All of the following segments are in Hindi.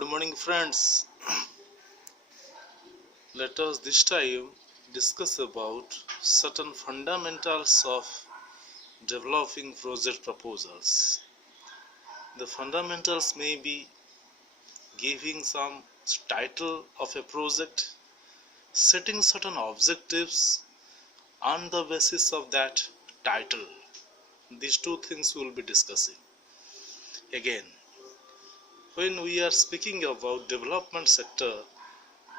Good morning, friends. Let us this time discuss about certain fundamentals of developing project proposals. The fundamentals may be giving some title of a project, setting certain objectives on the basis of that title. These two things we will be discussing. Again, when we are speaking about development sector,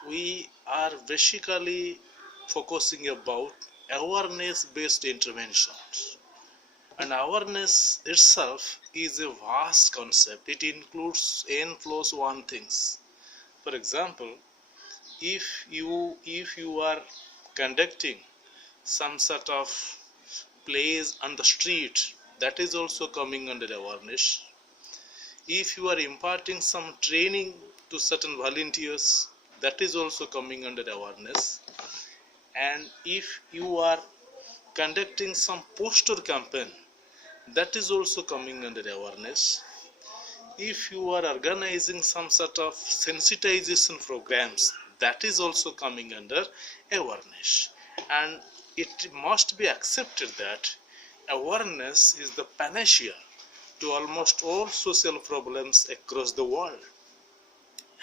we are basically focusing about awareness based interventions, and awareness itself is a vast concept. It includes n plus one things. For example, if you are conducting some sort of plays on the street, that is also coming under awareness. If you are imparting some training to certain volunteers, that is also coming under awareness. And if you are conducting some poster campaign, that is also coming under awareness. If you are organizing some sort of sensitization programs, that is also coming under awareness. And it must be accepted that awareness is the panacea to almost all social problems across the world.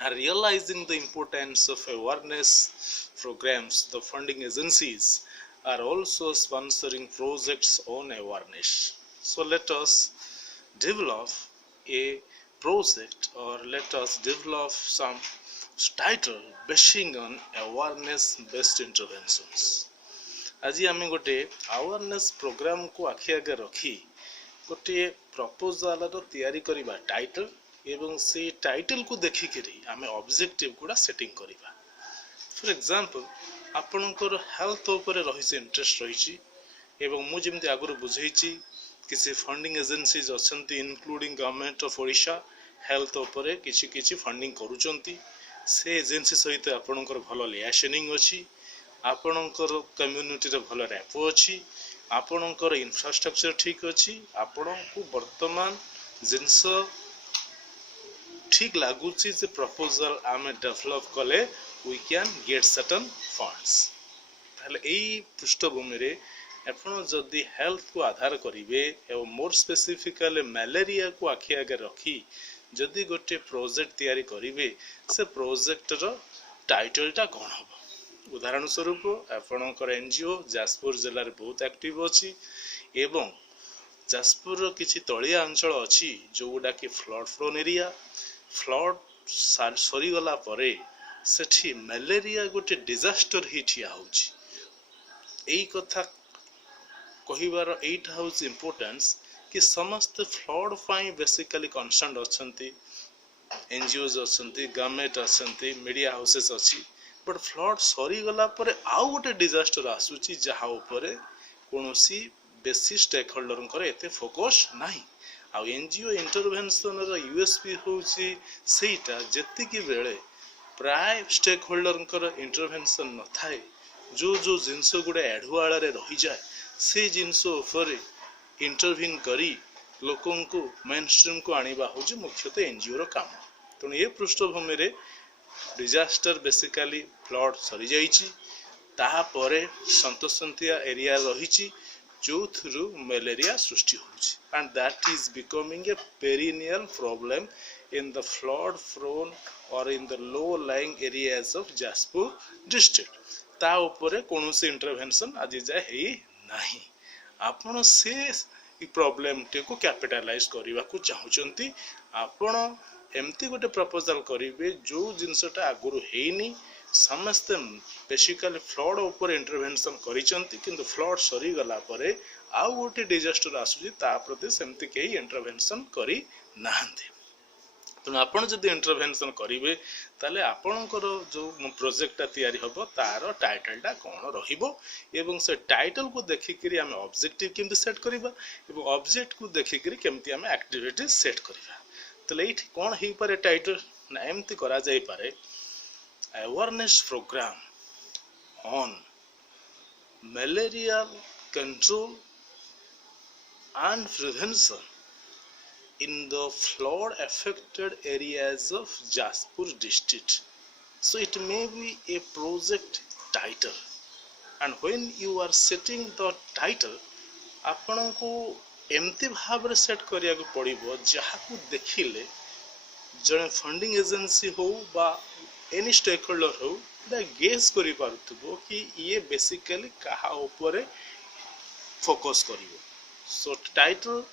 And realizing the importance of awareness programs, the funding agencies are also sponsoring projects on awareness. So let us develop a project, or let us develop some title basing on awareness based interventions. आज आम गोटे अवेयरनेस प्रोग्राम को आखि आगे रखी गोटे प्रपोजाल तैयारी करबा टाइटल एवं से टाइटल को देखिकरी आम ऑब्जेक्टिव गुड़ा सेटिंग करबा. फॉर एग्जांपल आपनकर हेल्थ ऊपर रही इंटरेस्ट रही एवं मु जेमती आगु बुझेछि किसी फंडिंग एजेंसीज अछंती including government of Odisha health ऊपर किछि किछि फंडिंग करूचंती. से एजेंसी सहित आपनकर भलो लिएशनिंग अछि, आपनकर कम्युनिटी रे भलो रैपो अछि, आपनकर इंफ्रास्ट्रक्चर ठीक अछि, आपनको वर्तमान जिनस ठीक लागुची जे प्रपोजल आमे डेवलप कले we can get certain funds. ताले एई पृष्ठभूमि रे आपण जदि हेल्थ को आधार करिवे एवं मोर स्पेसिफिकली मलेरिया को आखि आगे रखी जदि गोटे प्रोजेक्ट तैयारी करिवे से प्रोजेक्ट रो टाइटल टा कोन हो. उदाहरण स्वरूप आपणकर एनजीओ जाजपुर जिले में बहुत एक्टिव अच्छी एवं जाजपुर रो किछि तलिया अंचल अच्छी जोगुडा कि फ्लड प्रोन एरिया. फ्लड सरी गला परे सेठी मलेरिया गोटे डिजास्टर ही ठिया होछि. एई कथा कहिबार एटा हाउस इंपोर्टेंस कि समस्त फ्लड पाई बेसिकली कंसर्न अछंती, एनजीओज अछंती, गवर्नमेंट अछंती, मीडिया हाउसेस अछि. बट फ्लड सरी गला परे आउ गोटे डिजास्टर आसुची जहा उपरे कोनोसी बेसी स्टेक होल्डरनकर एते फोकस नाही. आ एनजीओ इंटरवेंशन रो यूएसपी होची सेटा जेतिकी बेले प्राय स्टेक होल्डरनकर इंटरवेंशन न थाए, जो जो जिंस गुडे एडवाळ रे रही जाय से जिंस उपरे इंटरवीन करी लोकन को मेन स्ट्रीम को आनिबा होची मुख्यतः एनजीओ रो काम. तण ए पृष्ठभूमि रे डिजास्टर बेसिकली फ्लड सरी जाइछि, ताहा परे संतोषंतिया एरिया रहिछि जो थ्रू मलेरिया सृष्टि होछि. And that is becoming a perennial problem in the flood prone or in the low lying areas of Jajpur district. ता ऊपर कोनोसी इंटरवेंशन आज जाय हेई नाही. आपण से प्रॉब्लम टे को कैपिटलाइज करबा को चाहुचंती. आपण एमती गोटे प्रपोजल करिवे जो जिनसटा आगुरु हेइनी. समस्त बेसिकली फ्लड ऊपर इंटरवेंशन करिसंती किंतु फ्लड सरी गला परे आउ गोटे डिजास्टर आसुची ता प्रति सेमती केही इंटरवेंशन करी नाहंती. तो आपण जदि इंटरवेंशन करिवे ताले आपणकर जो प्रोजेक्ट तैयारी हबो तार टाइटल टा कोन रहिबो एवं से टाइटल को देखिकरी हम ऑब्जेक्टिव केमती सेट करिबा एवं ऑब्जेक्ट को देखिकरी केमती हम एक्टिविटी सेट करिबा. तो ये कौन हो पारे टाइटल ना एमती करा जाई पारे awareness programme on malaria control and prevention in the flood affected areas of Jaspur district. So it may be a project title, and when you are setting the title आपनको एमती भाव सेट करिया को पड़िबो जहाकू देखिले जने फंडिंग एजेंसी हो बा एनी स्टेक होल्डर हो दा गेस करि पारुथबो कि ये बेसिकली कहा ऊपर focus करिवो. So title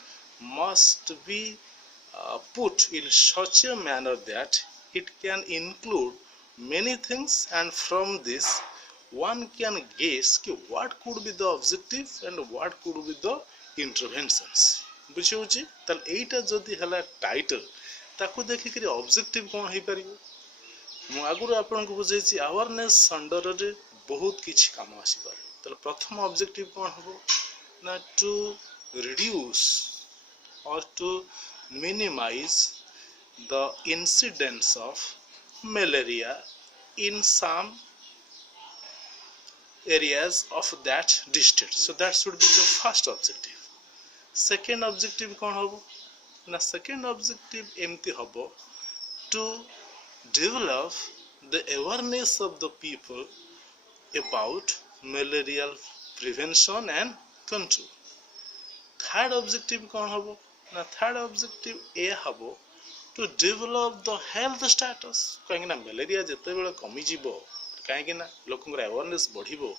must be put in such a manner that it can include many things, and from this one can guess कि what could be the objective and what could be the interventions. बुझिउची तल एटा जदी हला टाइटल ताकू देखि कि ऑब्जेक्टिव कोन हे परिबो. मु आगुर आपन को बुझैछि अवेयरनेस अंडर रे बहुत किछि काम आसी पारे. तल प्रथम ऑब्जेक्टिव कोन हबो ना to reduce or to minimize the incidence of malaria in some areas of that district. So that should be the first objective. Second objective kon hobo na second objective emti hobo to develop the awareness of the people about malarial prevention and control. Third objective कौन हबो ना थर्ड ऑब्जेक्टिव ए हबो to develop the health status. कहीं ना मलेरिया जते बेले कमी जीवो कहीं ना लोकंगर अवेयरनेस बढ़िबो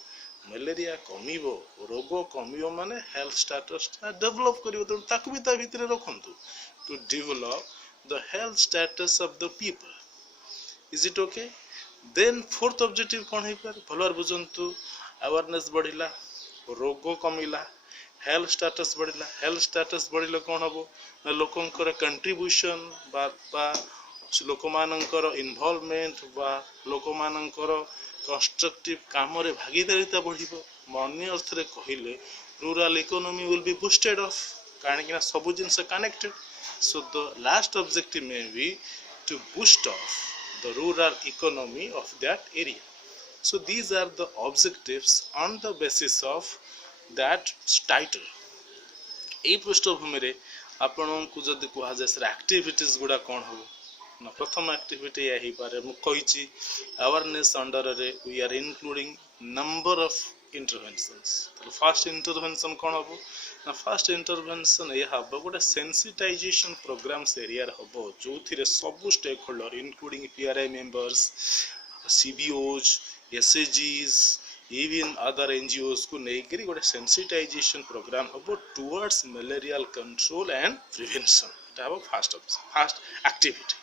मलेरिया कमिबो रोग कमिबो माने हेल्थ स्टेटस डेवलप करिवो तो ताकू भी ता भितरे रखंतु to develop the health status of the people. Is it okay. Then fourth objective कौन हे पर भलर बुझंतु अवेयरनेस बढ़िला रोग कमिला हेल्थ स्टेटस बढ़िला. हेल्थ स्टेटस बढ़िले कौन हम लोकंकर कंट्रीब्यूशन बा लोक मानकर इन्वॉल्वमेंट बा लोक मानकर कंस्ट्रक्टिव काम रे भागीदारिता बढ़िबो. अन्य अर्थ रे कहिले rural economy will be boosted of कारण कि सब जिनस connected. So the last objective may be to boost of the rural economy of that area. So these are the objectives on the basis of that title. एई पृष्ठभूमि रे आपण को जदी कुहा जाय एक्टिविटीज गुडा कोन हो ना प्रथम एक्टिविटी या ही पारे मु कहिची अवेयरनेस अंडर रे we are including number of interventions. तो फर्स्ट इंटरवेंशन कोन हो ना फर्स्ट इंटरवेंशन ये हबो गोटे सेंसिटाइजेशन प्रोग्राम्स एरिया रे हबो जो थिरे सब stakeholder including PRI members CBOs एसएजीज even other NGOs को नेकरी गोटे sensitization program हबो towards malarial control and prevention. এটা हबो first activity.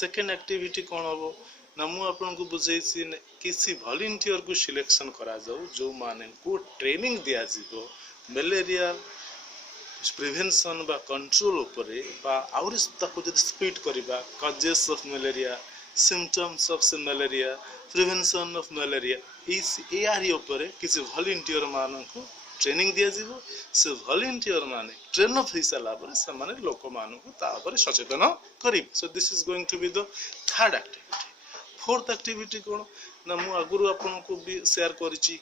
second activity कोन हबो ना मु आपन को बुझैछि किसी वॉलंटियर को सिलेक्शन करा जाऊ जो माने को ट्रेनिंग दिया जिवो malaria प्रिवेंशन बा कंट्रोल उपरे बा आउर ताको जदि स्पीड करिबा causes of malaria symptoms of malaria prevention of malaria इस एरिया ऊपर किसी वॉलंटियर मान को ट्रेनिंग दिया जीवो. से वॉलंटियर माने ट्रेन अप हिसा लाबरे से माने लोक मान को ता ऊपर सचेतन करिब. So this is going to be the third activity. Fourth activity कोन ना मु आगुरु आपन को भी शेयर करिछि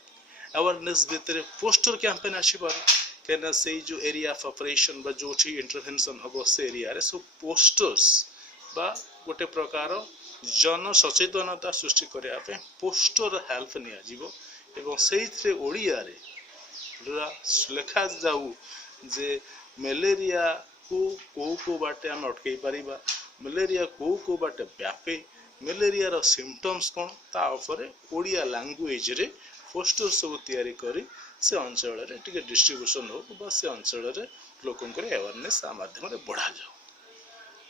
अवेयरनेस भितरे पोस्टर कैंपेन आसी पारे केना से जो एरिया ऑफ ऑपरेशन बा जोठी इंटरवेंशन हबो से एरिया रे सो पोस्टर्स बा गोटे प्रकार जन सचेतनता सृष्टि करिया पे पोस्टर हेल्प निया जीवो एवं सेइथरे ओडिया रे लेखा जाऊ जे मलेरिया को बाटे हम अटकई परिबा मलेरिया को बाटे व्यापे मलेरिया रो सिम्पटम्स कोन ता ऊपर ओडिया लैंग्वेज रे पोस्टर सब तैयारी करी से अंचल रे टिके डिस्ट्रीब्यूशन हो बा से अंचल रे लोकंकर अवेयरनेस आ माध्यम रे बढ़ा जाऊ.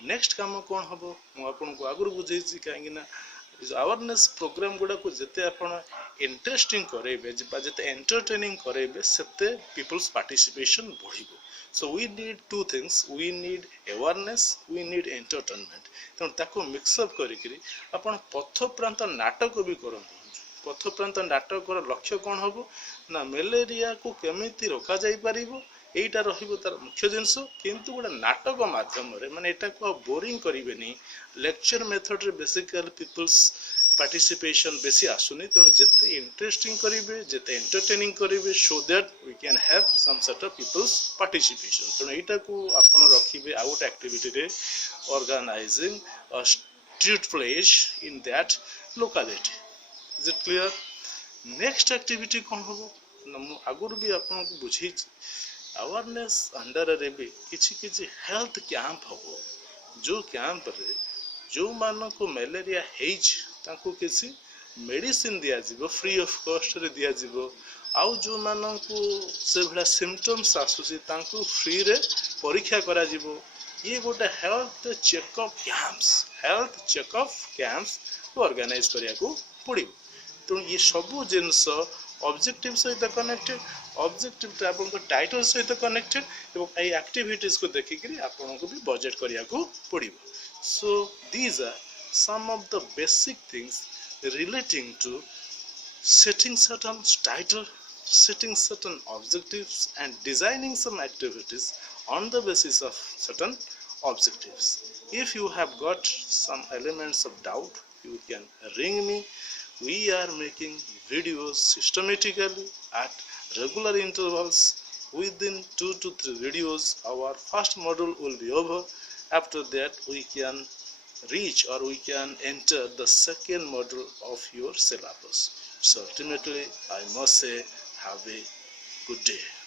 नेक्स्ट काम कौन हम मु आपन को आगुर बुझेछि काहे ना अवेयरनेस प्रोग्राम गुडा को जते आपण इंटरेस्टिंग करेबे जते एंटरटेनिंग करेबे सेते पीपल्स पार्टिसिपेशन बढ़िबो. So we need two things we need awareness we need entertainment. तेणु ताको मिक्स अप करिकरी आपण पथ प्रांत नाटक भी करंतु. पथ प्रांत नाटक लक्ष्य कौन हम ना मलेरिया को केमिति रोका जाई परिबो एटा रहिबो तार मुख्य जिंस किंतु गोटे नाटक माध्यम रे माने एटा को बोरिंग करिवेनी लेक्चर मेथड रे बेसिकली पीपल्स पार्टिसिपेशन बेसी आसुनी तेणु जिते इंटरेस्टिंग करेंगे जिते एंटरटेनिंग करेंगे so that we can have some set of people's participation तेणु यहाँ को आपड़ रखिए आउ गोटे एक्टिविटी रे organising a street plays in that locality is it clear next activity कौन हम आगुरी भी आपको बुझे अवेयरनेस अंडर रे भी किछि हेल्थ कैंप हम जो कैंप रे जो मान को मलेरिया तांको किसी मेडिसिन दिया फ्री ऑफ कॉस्ट रे दिया आउ जो मान को से भला सिम्पटम्स आसुसी तांको फ्री रे परीक्षा करा जिवो ये गोटे हेल्थ चेकअप कैंप्स ऑर्गेनाइज करिया को पड़िबो तो ये सब जिनस ऑब्जेक्टिव सहित कनेक्टेड ऑब्जेक्टिव आपन टाइटल सहित कनेक्टेड एवं ए एक्टिविटीज को देखिकरी आपन को भी बजेट करिया को पड़िबो so these are some of the basic things relating to setting certain title setting certain objectives and designing some activities on the basis of certain objectives if you have got some elements of doubt you can ring me we are making videos systematically at regular intervals within 2 to 3 videos our first module will be over after that we can reach or we can enter the second module of your syllabus so ultimately I must say have a good day.